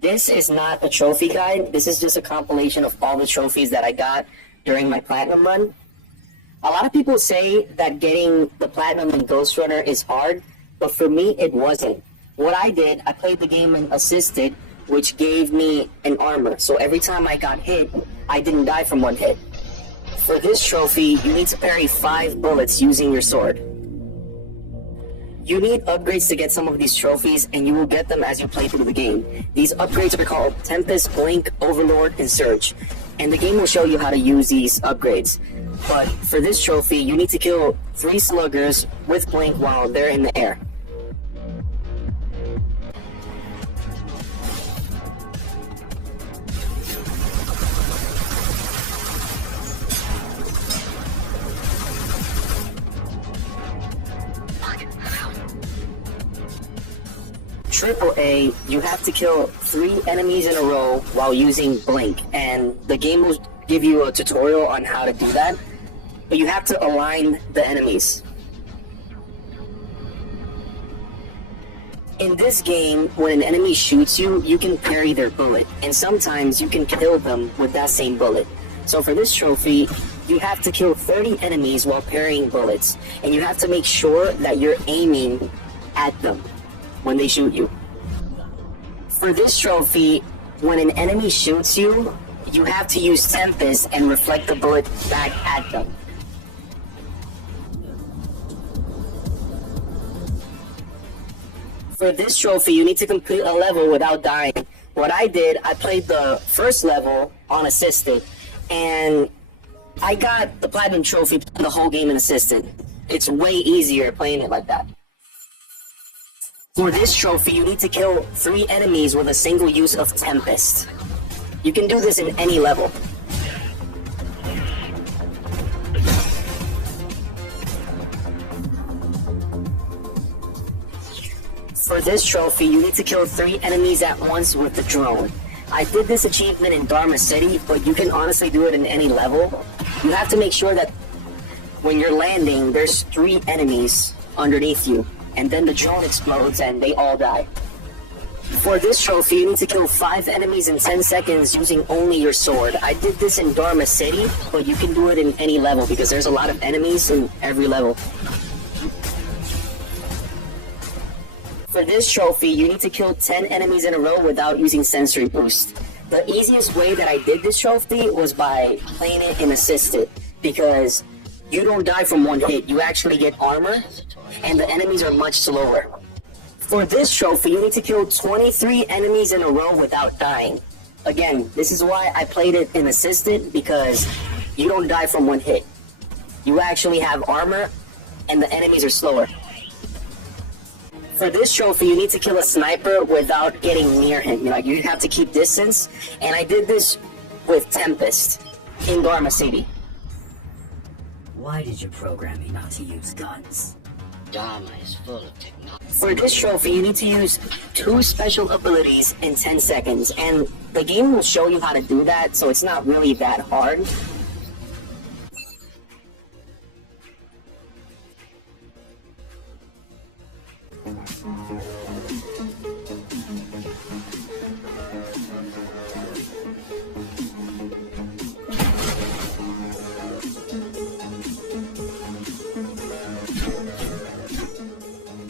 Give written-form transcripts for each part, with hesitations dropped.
This is not a trophy guide. This is just a compilation of all the trophies that I got during my platinum run. A lot of people say that getting the platinum in Ghostunner is hard, but for me, it wasn't. What I did, I played the game in assisted, which gave me an armor. So every time I got hit, I didn't die from one hit. For this trophy, you need to parry 5 bullets using your sword. You need upgrades to get some of these trophies, and you will get them as you play through the game. These upgrades are called Tempest, Blink, Overlord, and Surge. And the game will show you how to use these upgrades. But for this trophy, you need to kill 3 sluggers with Blink while they're in the air. Triple A, you have to kill 3 enemies in a row while using Blink, and the game will give you a tutorial on how to do that, but you have to align the enemies. In this game, when an enemy shoots you, you can parry their bullet, and sometimes you can kill them with that same bullet. So for this trophy, you have to kill 30 enemies while parrying bullets, and you have to make sure that you're aiming at them when they shoot you. For this trophy, when an enemy shoots you, you have to use Tempest and reflect the bullet back at them. For this trophy, you need to complete a level without dying. What I did, I played the first level on assisted, and I got the platinum trophy the whole game in assisted. It's way easier playing it like that. For this trophy, you need to kill 3 enemies with a single use of Tempest. You can do this in any level. For this trophy, you need to kill 3 enemies at once with the drone. I did this achievement in Dharma City, but you can honestly do it in any level. You have to make sure that when you're landing, there's 3 enemies underneath you, and then the drone explodes and they all die. For this trophy, you need to kill 5 enemies in 10 seconds using only your sword. I did this in Dharma City, but you can do it in any level because there's a lot of enemies in every level. For this trophy, you need to kill 10 enemies in a row without using sensory boost. The easiest way that I did this trophy was by playing it in assisted, because you don't die from one hit, you actually get armor, and the enemies are much slower. For this trophy, you need to kill 23 enemies in a row without dying. Again, this is why I played it in assisted, because you don't die from one hit. You actually have armor, and the enemies are slower. For this trophy, you need to kill a sniper without getting near him. You have to keep distance, and I did this with Tempest in Dharma City. Why did you program me not to use guns? Dharma is full of technology. For this trophy, you need to use 2 special abilities in 10 seconds, and the game will show you how to do that, so it's not really that hard.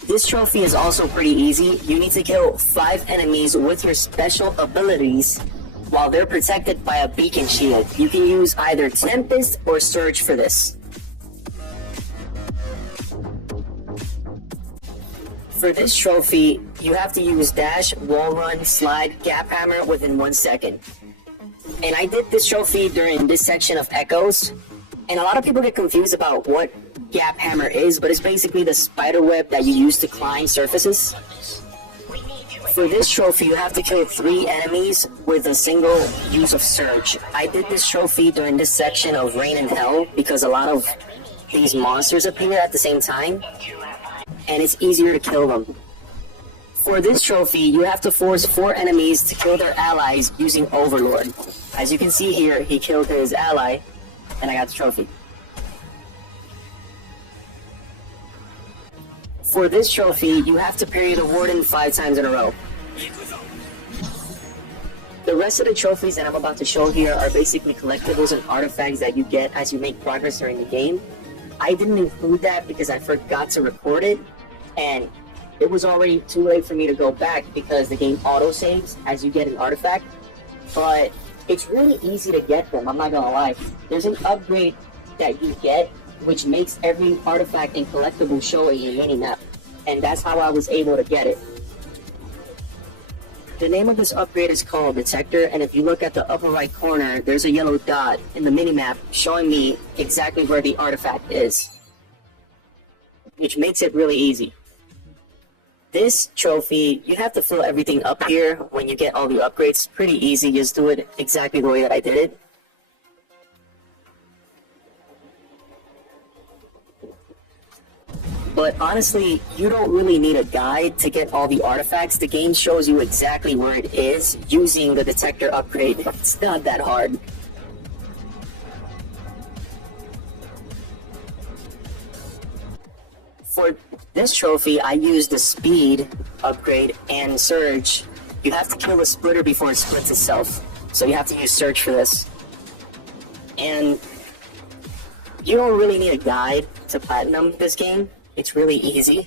This trophy is also pretty easy. You need to kill 5 enemies with your special abilities while they're protected by a beacon shield. You can use either Tempest or Surge for this. For this trophy, you have to use dash, wall run, slide, gap hammer within 1 second. And I did this trophy during this section of Echoes, and a lot of people get confused about what gap hammer is, but it's basically the spider web that you use to climb surfaces. For this trophy, you have to kill 3 enemies with a single use of Surge. I did this trophy during this section of Rain and Hell because a lot of these monsters appear at the same time, and it's easier to kill them. For this trophy, you have to force 4 enemies to kill their allies using Overlord. As you can see here, he killed his ally, and I got the trophy. For this trophy, you have to parry the Warden 5 times in a row. The rest of the trophies that I'm about to show here are basically collectibles and artifacts that you get as you make progress during the game. I didn't include that because I forgot to record it, and it was already too late for me to go back because the game auto-saves as you get an artifact. But it's really easy to get them, I'm not gonna lie. There's an upgrade that you get which makes every artifact and collectible show in your mini-map, and that's how I was able to get it. The name of this upgrade is called Detector, and if you look at the upper right corner, there's a yellow dot in the minimap showing me exactly where the artifact is, which makes it really easy. This trophy, you have to fill everything up here when you get all the upgrades. Pretty easy, just do it exactly the way that I did it. But honestly, you don't really need a guide to get all the artifacts. The game shows you exactly where it is using the detector upgrade. It's not that hard. For this trophy, I used the speed upgrade and surge. You have to kill the splitter before it splits itself. So you have to use surge for this. And you don't really need a guide to platinum this game. It's really easy.